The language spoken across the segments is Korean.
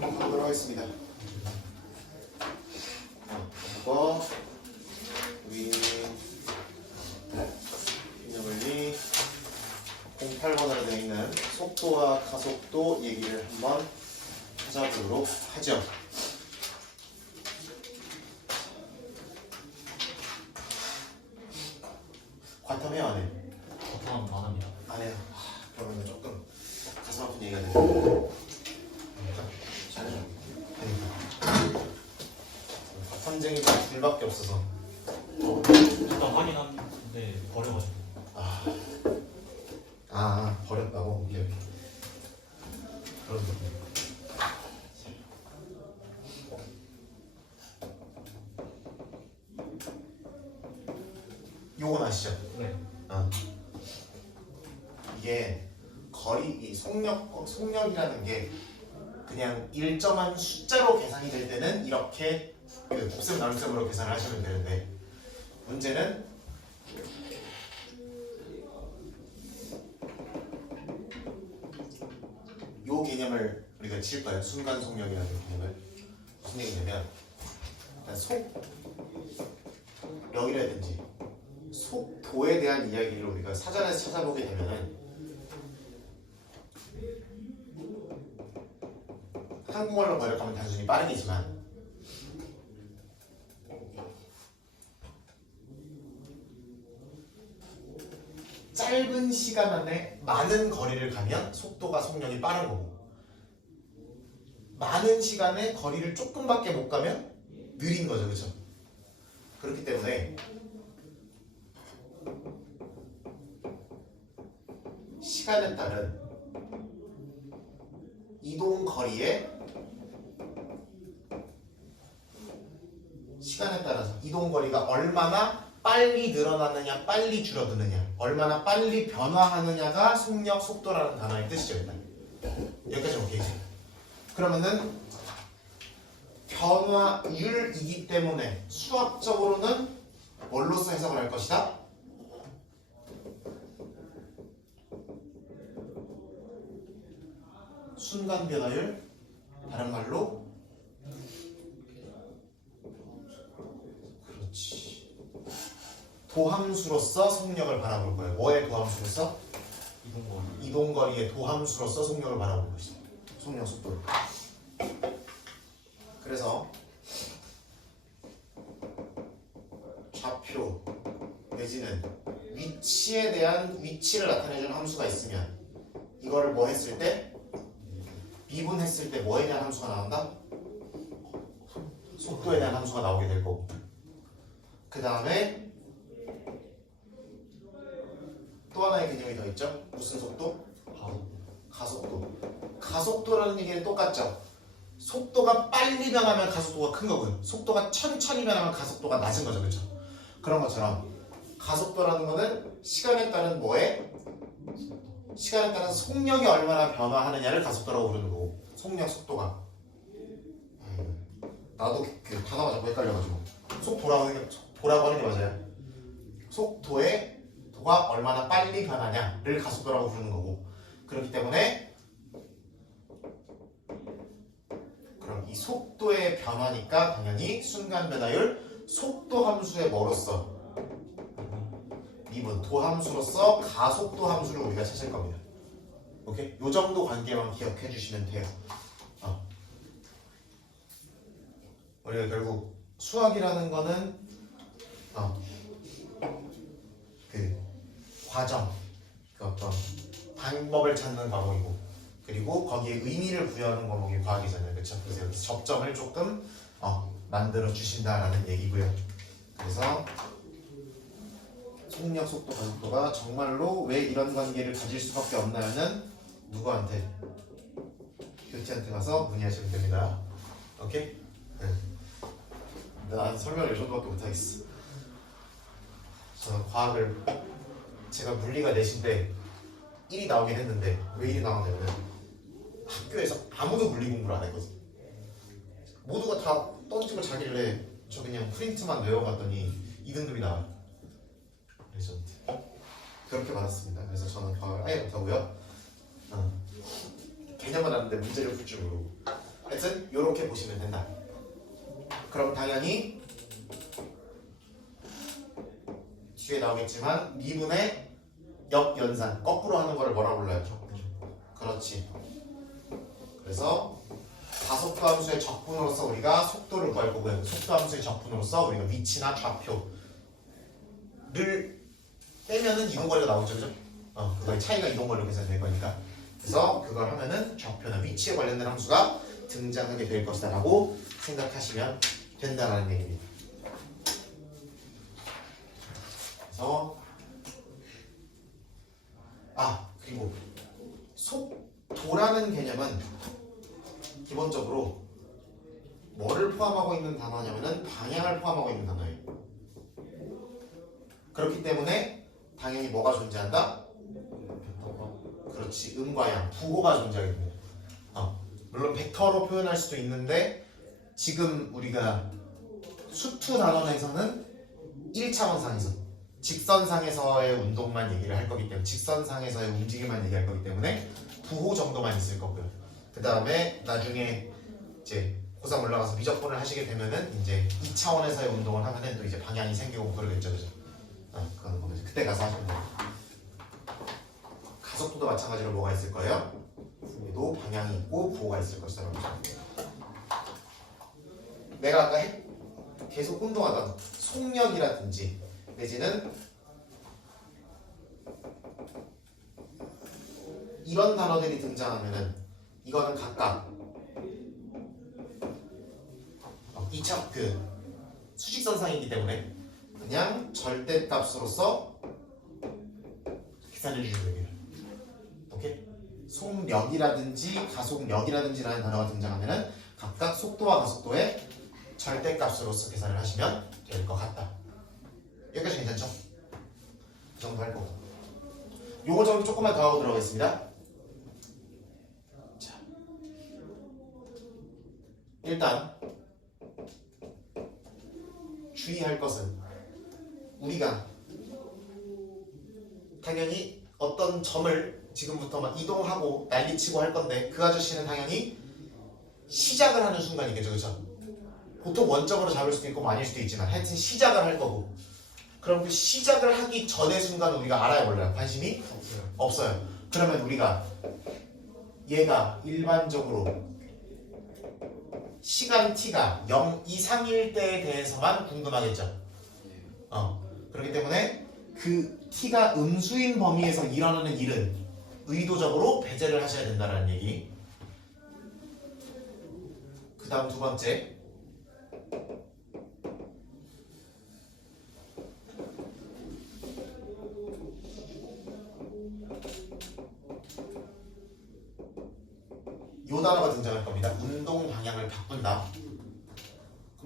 하도록 하겠습니다. 이거 우리 개념원리 08번으로 되어 있는 속도와 가속도 얘기를 한번 찾아보도록 하죠. 과탐해요, 안 해요? 과탐 안 합니다. 안 해요. 그러면 조금 가슴 아픈 얘기가 되죠. 잘해줘. 과탐쟁이가 둘밖에 없어서. 일단 하긴 한데 버려가지고. 버렸다고? 오케이. 그런 거. 요건 아시죠? 네. 이게 이 속력이라는 게 그냥 일정한 숫자로 계산이 될 때는 이렇게 곱셈 나눗셈으로 계산을 하시면 되는데, 문제는 요 개념을 우리가 칠 거예요. 순간 속력이라는 개념을. 무슨 얘기냐면 속력이라든지 속도에 대한 이야기를 우리가 사전에서 찾아보게 되면은 한국말로 번역하면 단순히 빠르기지만 짧은 시간 안에 많은 거리를 가면 속도가 속력이 빠른 거고, 많은 시간에 거리를 조금밖에 못 가면 느린 거죠, 그렇죠? 그렇기 때문에 시간에 따른 이동 거리에 시간에 따라서 이동 거리가 얼마나 빨리 늘어나느냐, 빨리 줄어드느냐, 얼마나 빨리 변화하느냐가 속력, 속도라는 단어의 뜻이죠. 일단 여기까지 오케이. 그러면은 변화율이기 때문에 수학적으로는 뭘로써 해석을 할 것이다? 순간 변화율, 다른 말로 도함수로서 속력을 바라볼 거예요. 뭐의 도함수로서? 이동거리의 도함수로서 속력을 바라볼 것이다. 속력, 속도를. 그래서 좌표 내지는 위치에 대한 위치를 나타내주는 함수가 있으면 이거를 뭐 했을 때? 미분했을 때 뭐에 대한 함수가 나온다? 속도에 대한 함수가 나오게 될 거고, 그 다음에 또 하나의 개념이 더 있죠? 무슨 속도? 가속도. 가속도라는 얘기는 똑같죠? 속도가 빨리 변하면 가속도가 큰 거고요. 속도가 천천히 변하면 가속도가 낮은 거죠, 그렇죠? 그런 것처럼 가속도라는 거는 시간에 따른 뭐에? 시간에 따른 속력이 얼마나 변화하느냐를 가속도라고 부르는 거고, 속력, 속도가. 나도 그 단어가 자꾸 헷갈려가지고 속도라고 하는 게 맞아요. 속도의 도가 얼마나 빨리 변하냐를 가속도라고 부르는 거고, 그렇기 때문에 그럼 이 속도의 변화니까 당연히 순간 변화율 속도 함수의 뭐로서? 미분 도함수로서 가속도 함수를 우리가 찾을 겁니다. 오케이? 요 정도 관계만 기억해 주시면 돼요. 우리가 결국 수학이라는 거는 그 과정, 그 어떤 방법을 찾는 과목이고, 그리고 거기에 의미를 부여하는 과목이 과학이잖아요, 그렇죠? 그래서 여기서 접점을 조금 만들어 주신다라는 얘기고요. 그래서 속력, 속도, 가속도가 정말로 왜 이런 관계를 가질 수밖에 없나요는 누구한테? 교티한테 가서 문의하시면 됩니다. 오케이? 난 설명을 이 정도밖에 못하겠어. 저는 과학을 제가 물리가 내신데 1이 나오긴 했는데 왜 1이 나오냐면 학교에서 아무도 물리 공부를 안 했거든. 모두가 다 던지고 자길래 저 그냥 프린트만 외워봤더니 2등급이 나와요. 레전드. 그렇게 받았습니다. 그래서 저는 과학을 아예 못하고요. 개념은 아는데 문제를 풀 줄 모르고. 하여튼 요렇게 보시면 된다. 그럼 당연히 뒤에 나오겠지만 미분의 역연산 거꾸로 하는 거를 뭐라고 불러요? 그렇지. 그래서 가속도 함수의 적분으로서 우리가 속도를 구할 거고요. 속도 함수의 적분으로서 우리가 위치나 좌표를 빼면은 이동거리가 나오죠, 그죠? 그거의 차이가 이동거리로 계산될 거니까. 그래서 그걸 하면은 좌표나 위치에 관련된 함수가 등장하게 될 것이다라고 생각하시면 된다라는 얘기입니다. 그래서 그리고 속도라는 개념은 기본적으로 뭐를 포함하고 있는 단어냐면은 방향을 포함하고 있는 단어예요. 그렇기 때문에 당연히 뭐가 존재한다? 그렇지, 음과 양, 부호가 존재하게 됩니다. 물론 벡터로 표현할 수도 있는데 지금 우리가 수투 단원에서는 1차원상에서 직선상에서의 운동만 얘기를 할 거기 때문에 직선상에서의 움직임만 얘기할 거기 때문에 부호 정도만 있을 거고요. 그 다음에 나중에 이제 고3 올라가서 미적분을 하시게 되면은 이제 2차원에서의 운동을 하면은 또 이제 방향이 생기고 그러겠죠, 그죠? 그건 거기서 그때 가서 하시면 돼요. 가속도도 마찬가지로 뭐가 있을 거예요? 얘도 방향이 있고 부호가 있을 것이다. 내가 아까 계속 운동하던 속력이라든지 내지는 이런 단어들이 등장하면은 이거는 각각 2차 수직선상이기 때문에 그냥 절대값으로서 계산해 주시면 됩니다. 오케이? 속력이라든지 가속력이라든지라는 단어가 등장하면은 각각 속도와 가속도의 절대값으로서 계산을 하시면 될 것 같다. 여기까지 괜찮죠? 그 정도 할 거고. 요거 좀 조금만 더 하고 들어가겠습니다. 자, 일단 주의할 것은 우리가 당연히 어떤 점을 지금부터 막 이동하고 난리치고 할 건데 그 아저씨는 당연히 시작을 하는 순간이겠죠, 그렇죠? 보통 원점으로 잡을 수도 있고 아닐 수도 있지만 하여튼 시작을 할 거고 그럼 그 시작을 하기 전의 순간은 우리가 알아요, 몰라요? 관심이 없어요. 그러면 우리가 얘가 일반적으로 시간 t가 0 이상일 때에 대해서만 궁금하겠죠. 그렇기 때문에 그 t가 음수인 범위에서 일어나는 일은 의도적으로 배제를 하셔야 된다는 얘기. 그 다음 두 번째, 요 단어가 등장할 겁니다. 운동 방향을 바꾼다.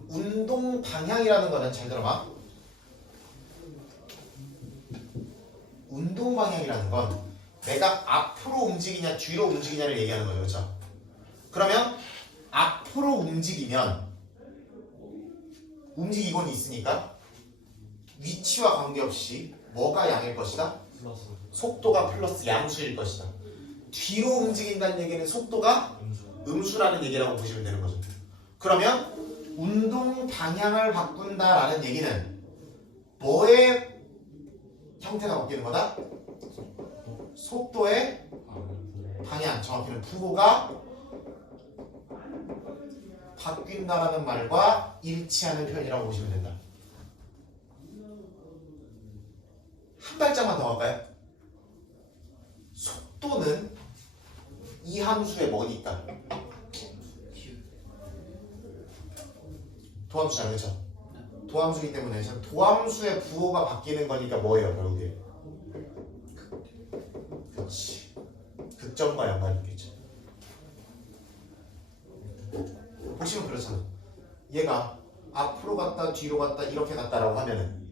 운동 방향이라는 거는 잘 들어봐. 운동 방향이라는 건 내가 앞으로 움직이냐 뒤로 움직이냐를 얘기하는 거예요, 그렇죠? 그러면 앞으로 움직이면 움직이고는 있으니까 위치와 관계없이 뭐가 양일 것이다? 플러스 속도가 플러스 양수일 것이다. 뒤로 움직인다는 얘기는 속도가 음수라는 얘기라고 보시면 되는 거죠. 그러면 운동 방향을 바꾼다라는 얘기는 뭐의 형태가 바뀌는 거다? 속도의 방향, 정확히는 부호가 바뀐다라는 말과 일치하는 표현이라고 보시면 된다. 한 발짝만 더 할까요? 속도는 이 함수에 뭐니 있다? 도함수잖아, 그렇죠? 도함수이기 때문에 도함수의 부호가 바뀌는 거니까 뭐예요, 결국에? 그렇지. 극점과 연관이 있겠죠. 보시면 그렇잖아. 얘가 앞으로 갔다 뒤로 갔다 이렇게 갔다라고 하면은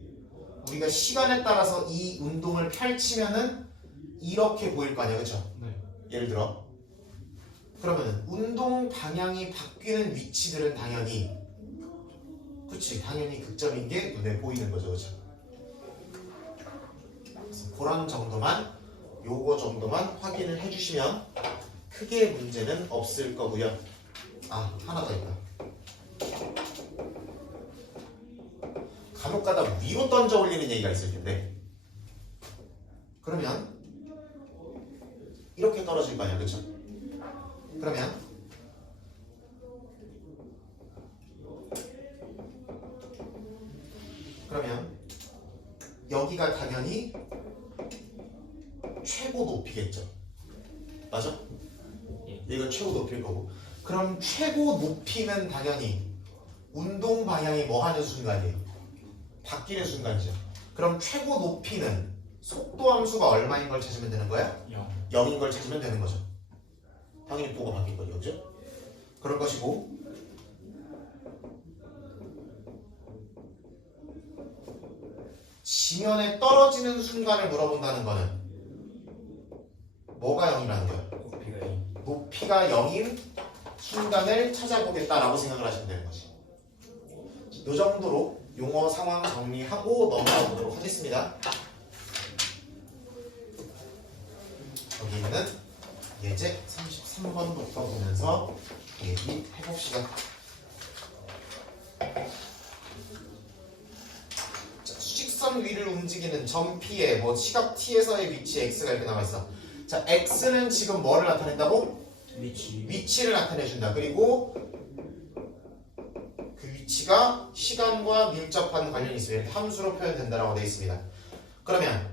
우리가 시간에 따라서 이 운동을 펼치면은 이렇게 보일 거 아니야, 그렇죠? 네. 예를 들어 그러면은 운동 방향이 바뀌는 위치들은 당연히 당연히 극점인 게 눈에 보이는 거죠, 그렇죠? 그래서 그런 정도만 요거 정도만 확인을 해주시면 크게 문제는 없을 거고요. 아, 하나 더 있다. 간혹가다 위로 던져 올리는 얘기가 있을 텐데, 그러면 이렇게 떨어질 거 아니야, 그렇죠? 그러면 여기가 당연히 최고 높이겠죠. 맞아? 여기가 최고 높이일 거고. 그럼 최고 높이는 당연히 운동 방향이 뭐 하는 순간이에요? 바뀌는 순간이죠. 그럼 최고 높이는 속도 함수가 얼마인 걸 찾으면 되는 거야? 0인 걸 찾으면 되는 거죠. 당연히 보고 바뀔 거죠. 그죠? 그럴 것이고, 지면에 떨어지는 순간을 물어본다는 거는 뭐가 0이라는 거야? 높이가 0인 순간을 찾아보겠다라고 생각을 하시면 되는 거지. 이 정도로 용어 상황 정리하고 넘어가 보도록 하겠습니다. 여기 있는 예제 33번부터 보면서 얘기해봅시다. 자, 수직선 위를 움직이는 점 P에 뭐 시각 T에서의 위치 X가 이렇게 나와있어. 자, X는 지금 뭐를 나타낸다고? 위치를 나타내준다. 그리고 그 위치가 시간과 밀접한 관련이 있으면 함수로 표현된다라고 되어 있습니다. 그러면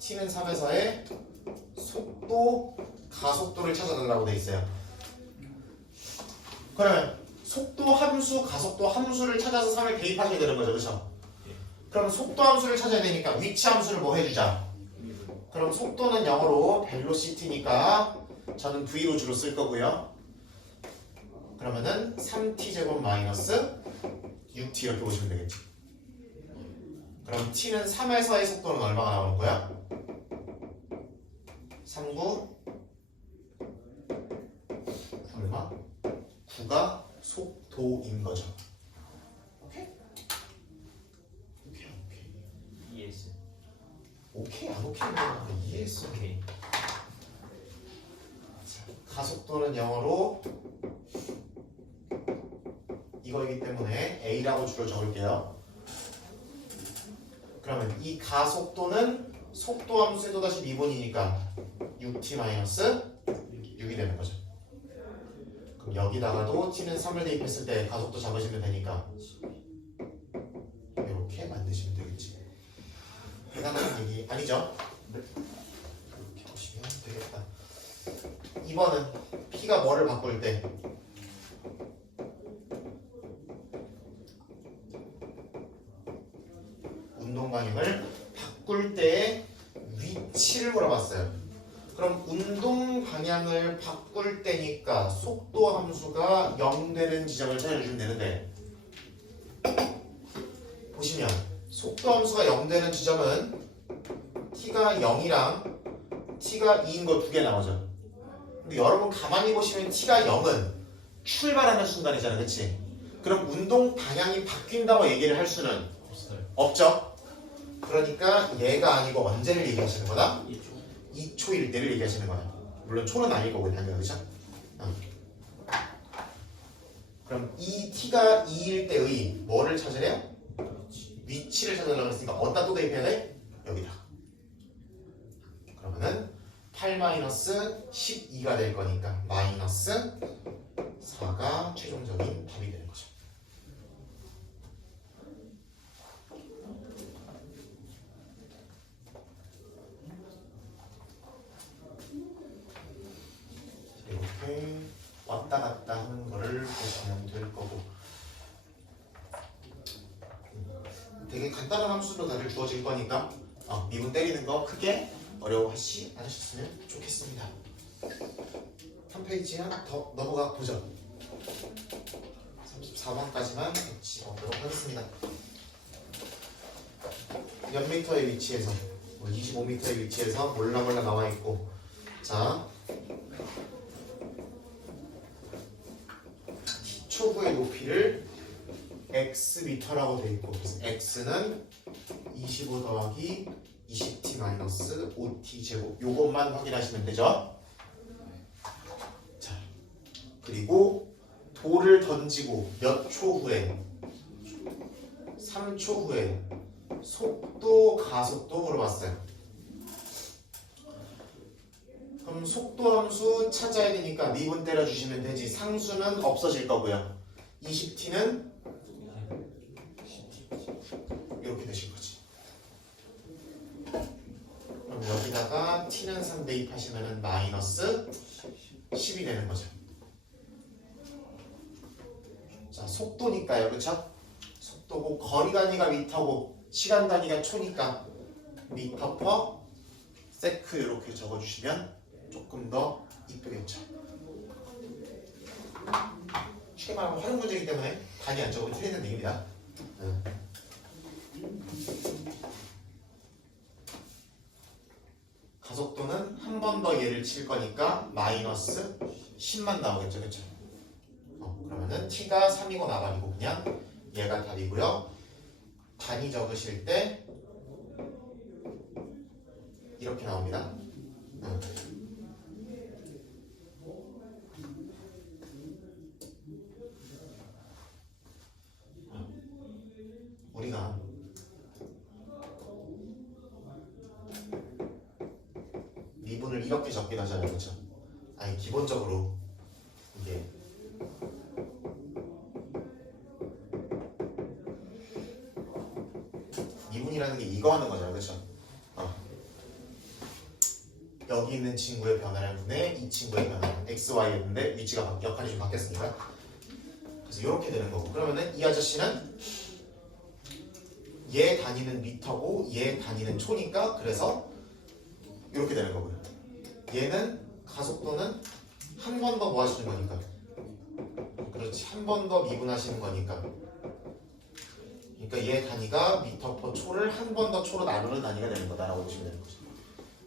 t는 3에서의 속도, 가속도를 찾아달라고 되어 있어요. 그러면 속도 함수, 가속도 함수를 찾아서 3을 대입하셔야 되는 거죠. 그렇죠? 그럼 속도 함수를 찾아야 되니까 위치 함수를 뭐 해주자. 그럼 속도는 영어로 velocity니까 저는 V로 주로 쓸 거고요. 그러면은 3t제곱 마이너스 6t 이렇게 보시면 되겠죠. 그럼 t는 3에서의 속도는 얼마가 나오는 거야? 39 얼마? 9가 속도인 거죠. 오케이? ES. 오케이 안 오케이는 거 이해했어. 오케이. 가속도는 영어로 이거이기 때문에 A라고 주로 적을게요. 그러면 이 가속도는 속도 함수의 또다시 미분이니까 6t-6이 되는 거죠. 그럼 여기다가도 t는 3을 대입했을 때 가속도 잡으시면 되니까 이렇게 만드시면 되겠지. 대단한 얘기 아니죠? 이렇게 보시면 되겠다. 2번은 P가 뭐를 바꿀 때 운동 방향을 바꿀 때의 위치를 물어봤어요. 그럼 운동 방향을 바꿀 때니까 속도 함수가 0 되는 지점을 찾아주면 되는데, 보시면 속도 함수가 0 되는 지점은 t가 0이랑 t가 2인 거 두 개 나오죠. 근데 여러분 가만히 보시면 t가 0은 출발하는 순간이잖아, 그치? 그럼 운동 방향이 바뀐다고 얘기를 할 수는 없죠? 그러니까 얘가 아니고 언제를 얘기하시는 거다? 2초일 때를 얘기하시는 거야. 물론 초는 아닐 거고 당연히, 그죠? 그럼 이 t가 2일 때의 뭐를 찾으래요? 위치를 찾으려고 했으니까 어디다 또 대입해야 돼? 여기다. 그러면은 8-12가 될 거니까 마이너스 4가 최종적인 답이 되는 거죠. 이렇게 왔다 갔다 하는 거를 보시면 될 거고, 되게 간단한 함수로 다들 주어질 거니까 미분 때리는 거 크게 어려워하지 않으셨으면 좋겠습니다. 한 페이지 하나 더 넘어가 보죠. 34번까지만 같이 보도록 하겠습니다. 몇 미터의 위치에서 25m의 위치에서 몰라 나와 있고, 자 t초구의 높이를 x 미터라고 되어 있고, 그래서 x는 25 더하기 20t 마이너스 5t 제곱 요것만 확인하시면 되죠. 자, 그리고 돌을 던지고 몇 초 후에 3초 후에 속도 가속도 물어봤어요. 그럼 속도 함수 찾아야 되니까 미분 때려주시면 되지. 상수는 없어질 거고요. 20t는 이렇게 되실 거지. 그럼 여기다가 t는 3 대입하시면 마이너스 10이 되는 거죠. 자, 속도니까요. 그쵸? 속도고 거리 단위가 미터고 시간 단위가 초니까 미터 퍼 세크 이렇게 적어주시면 조금 더 이쁘겠죠. 쉽게 말하면 활용 문제이기 때문에 단위 안 적으면 틀리는 얘기입니다. 가속도는 한 번 더 얘를 칠 거니까 마이너스 10만 나오겠죠. 그쵸? 그러면은 t가 3이고 나발이고 그냥 얘가 답이고요. 단위 적으실 때 이렇게 나옵니다. 우리가 미분을 이렇게 적긴 하잖아요. 그렇죠? 아니 기본적으로 이게 미분이라는 게 이거 하는 거잖아요. 그렇죠? 여기 있는 친구의 변화를 분해 이 친구의 변화는 x, y였는데 위치가 역할이 좀 바뀌었으니까 그래서 이렇게 되는 거고 그러면은 이 아저씨는 얘 단위는 미터고 얘 단위는 초니까 그래서 이렇게 되는 거고요. 얘는 가속도는 한 번 더 뭐 하시는 거니까 그렇지 한 번 더 미분하시는 거니까 그러니까 얘 단위가 미터 퍼 초를 한 번 더 초로 나누는 단위가 되는 거다라고 보시면 되는 거죠.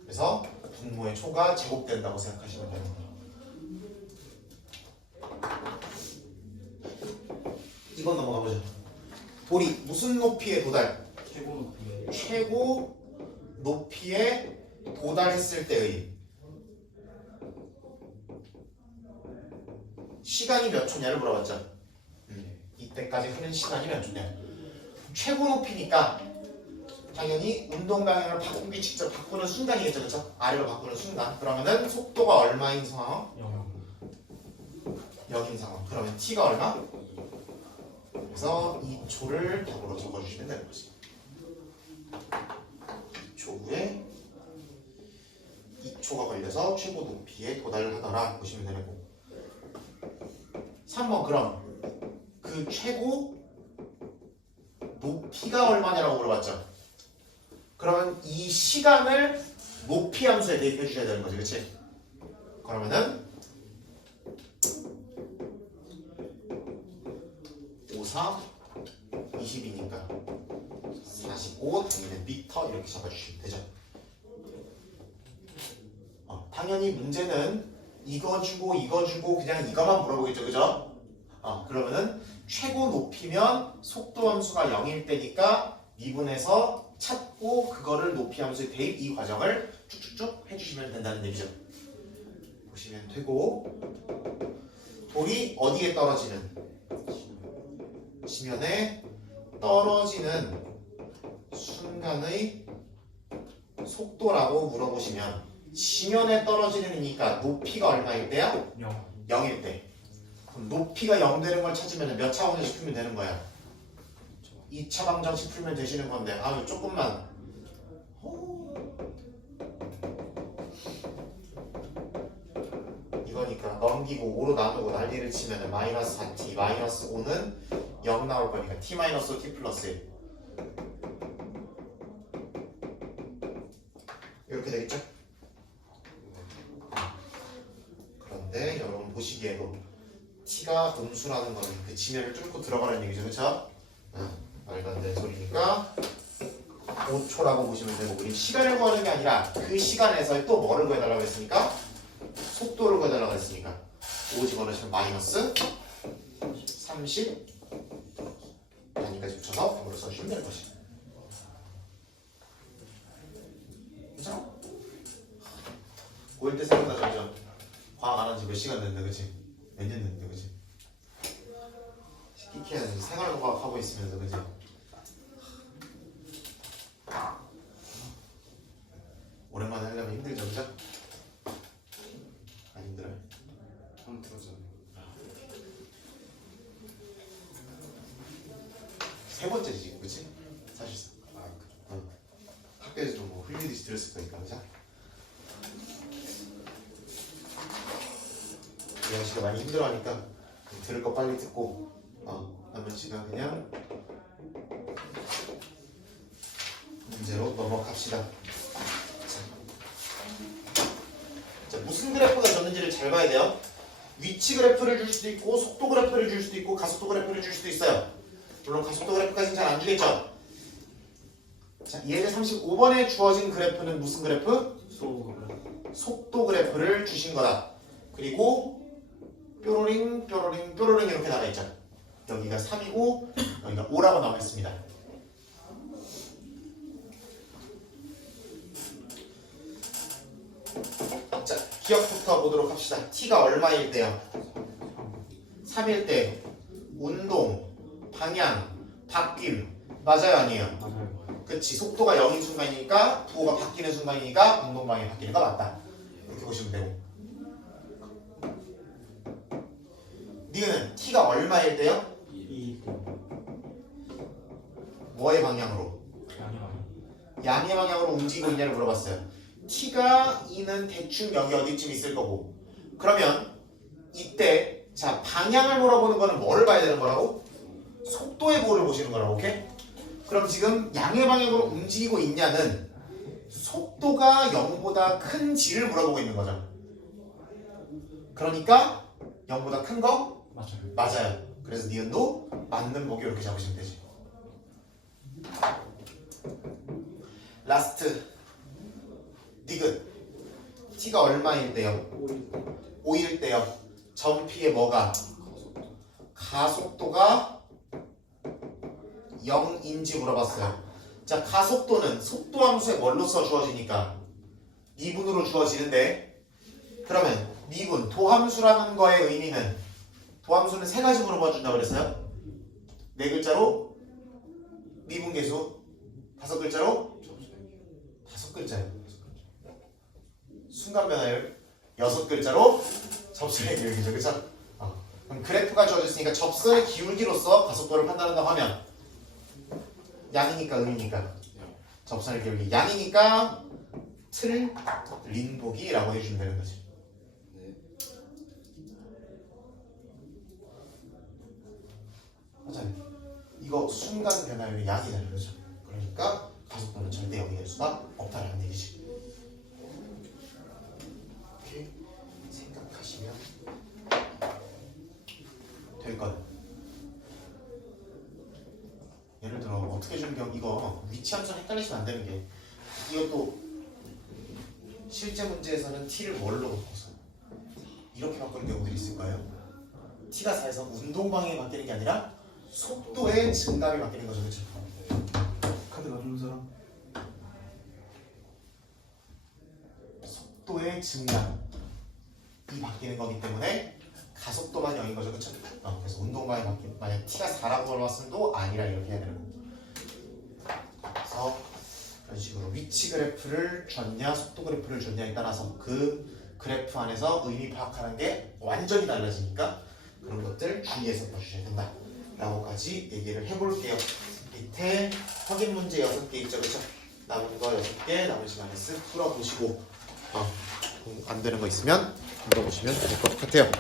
그래서 분모의 초가 제곱된다고 생각하시면 되는 거예요. 이건 넘어가 보죠. 돌이 무슨 높이에 도달? 최고 높이에 도달했을 때의 시간이 몇 초냐를 물어봤죠. 이때까지 흐른 시간이 몇 초냐. 최고 높이니까 당연히 운동 방향을 바꾸기 직접 바꾸는 순간이겠죠. 그렇죠? 아래로 바꾸는 순간. 그러면은 속도가 얼마인 상황? 0인 상황. 그러면 t가 얼마? 그래서 2초를 답으로 적어주시면 되는 거지. 2초 후에 2초가 걸려서 최고 높이에 도달을 하더라 보시면 되는 거고. 3번 그럼 그 최고 높이가 얼마냐라고 물어봤죠. 그러면 이 시간을 높이 함수에 대입해 주셔야 되는 거지. 그렇지? 그러면은 5, 4, 20이니까 45 당연히 미터 이렇게 적어주시면 되죠. 당연히 문제는 이거 주고 그냥 이거만 물어보겠죠. 그죠? 그러면은 최고 높이면 속도 함수가 0일 때니까 미분해서 찾고 그거를 높이 함수에 대입 이 과정을 쭉쭉쭉 해주시면 된다는 얘기죠. 보시면 되고 돌이 어디에 떨어지는? 지면에 떨어지는 순간의 속도라고 물어보시면 지면에 떨어지는이니까 높이가 얼마일 때야? 0일 때. 그럼 높이가 0 되는 걸 찾으면 몇 차원에서 풀면 되는 거야? 2차 방정식 풀면 되시는 건데 아유 조금만 이거니까 넘기고 5로 나누고 난리를 치면 마이너스 4t 마이너스 5는 0 나올 거니까 t 마이너스 5 t 플러스 1 이렇게 되겠죠? 그런데 여러분 보시기에도 t가 음수라는 거는 그 지면을 뚫고 들어가는 얘기죠. 그렇죠? 말도 안 되는 소리니까 5초라고 보시면 되고 우리 시간을 구하는 게 아니라 그 시간에서 또 뭐를 구해달라고 했습니까? 속도를 구해달라고 했으니까 5 집어넣으시면 마이너스 30 단위까지 붙여서 답으로 써주시면 될 것입니다. 그쵸? 고1 때 생각나죠? 그죠? 과학 안 한 지 몇 시간 됐는데 그치? 몇 년 됐는데 그치? 키키야 생활과학 하고 있으면서 그치? 오랜만에 하려면 힘들죠 그죠? 안 힘들어요? 한번 들어줘. 세 번째지 지금 그치? 사실상 학교에서도 뭐 흘리듯이 들었을 거니까 그죠? 이현 씨가 많이 힘들어하니까 들을 거 빨리 듣고 한번 씨가 그냥 문제로 넘어갑시다. 자, 무슨 그래프가 졌는지를 잘 봐야 돼요. 위치 그래프를 줄 수도 있고 속도 그래프를 줄 수도 있고 가속도 그래프를 줄 수도 있어요. 물론 가속도 그래프까지는 잘 안 주겠죠. 자, 예제 35번에 주어진 그래프는 무슨 그래프? 속도 그래프를 주신 거다. 그리고 뾰로링 뾰로링 뾰로링 이렇게 나와 있죠. 여기가 3이고 여기가 5라고 나와 있습니다. 자, 기억부터 보도록 합시다. t가 얼마일 때요? 3일 때 운동, 방향, 바뀜 맞아요 아니에요? 맞아요. 그치, 속도가 0인 순간이니까 부호가 바뀌는 순간이니까 운동 방향이 바뀌는 거 맞다. 이렇게 보시면 되고 니은 t가 얼마일 때요? 이 뭐의 방향으로? 아니요. 양의 방향으로 움직이고 있냐를 물어봤어요. t가 2는 대충 여기 어디쯤 있을 거고 그러면 이때 자 방향을 물어보는 거는 뭐를 봐야 되는 거라고? 속도의 부호를 보시는 거라고. 오케이? 그럼 지금 양의 방향으로 움직이고 있냐는 속도가 0보다 큰지를 물어보고 있는 거죠. 그러니까 0보다 큰 거? 맞아요. 맞아요. 그래서 니은도 맞는 목이 이렇게 잡으시면 되지. 라스트 디귿 t가 얼마일 때요? 5일 때요. 전피의 뭐가? 가속도가 0인지 물어봤어요. 자, 가속도는 속도 함수에 뭘로써 주어지니까 미분으로 주어지는데 그러면 미분, 도함수라는 거의 의미는 도함수는 세 가지 물어봐준다 그랬어요. 네 글자로 미분계수, 다섯 글자로 다섯 글자요. 순간 변화율 여섯 글자로 접선의 기울기죠. 그쵸? 그럼 그래프가 주어졌으니까 접선의 기울기로서 가속도를 판단한다고 하면 양이니까 음이니까 접선의 기울기 양이니까 틀린보기라고 해주면 되는 거지. 네. 맞아요. 이거 순간 변화율이 양이잖아요. 그렇죠? 그러니까 가속도는 절대 0이 될 수가 없다라는 얘기지. 이렇게 생각하시면 될 거예요. 예를 들어 어떻게 좀 이거 위치 함수랑 헷갈리시면 안 되는 게 이것도 실제 문제에서는 t를 뭘로 바꿔서 이렇게 바꾸는 경우들이 있을 거예요. t가 4에서 운동 방향이 바뀌는 게 아니라 속도의 증감이 바뀌는 거죠. 그렇죠? 카드 가져온 사람? 속도의 증감이 바뀌는 거기 때문에 가속도만 0인 거죠. 그렇죠? 그래서 운동 방향이 바뀌는 만약 t가 4라고 물어봤음도 아니라 이렇게 해야 되는 거죠. 그래서 이런 식으로 위치 그래프를 줬냐 속도 그래프를 줬냐에 따라서 그 그래프 안에서 의미 파악하는 게 완전히 달라지니까 그런 것들 주의해서 봐주셔야 된다 라고까지 얘기를 해볼게요. 밑에 확인 문제 6개 있죠. 그쵸? 남은 거 6개 남은 시간에 쓱 풀어보시고 안 되는 거 있으면 물어보시면 될 것 같아요.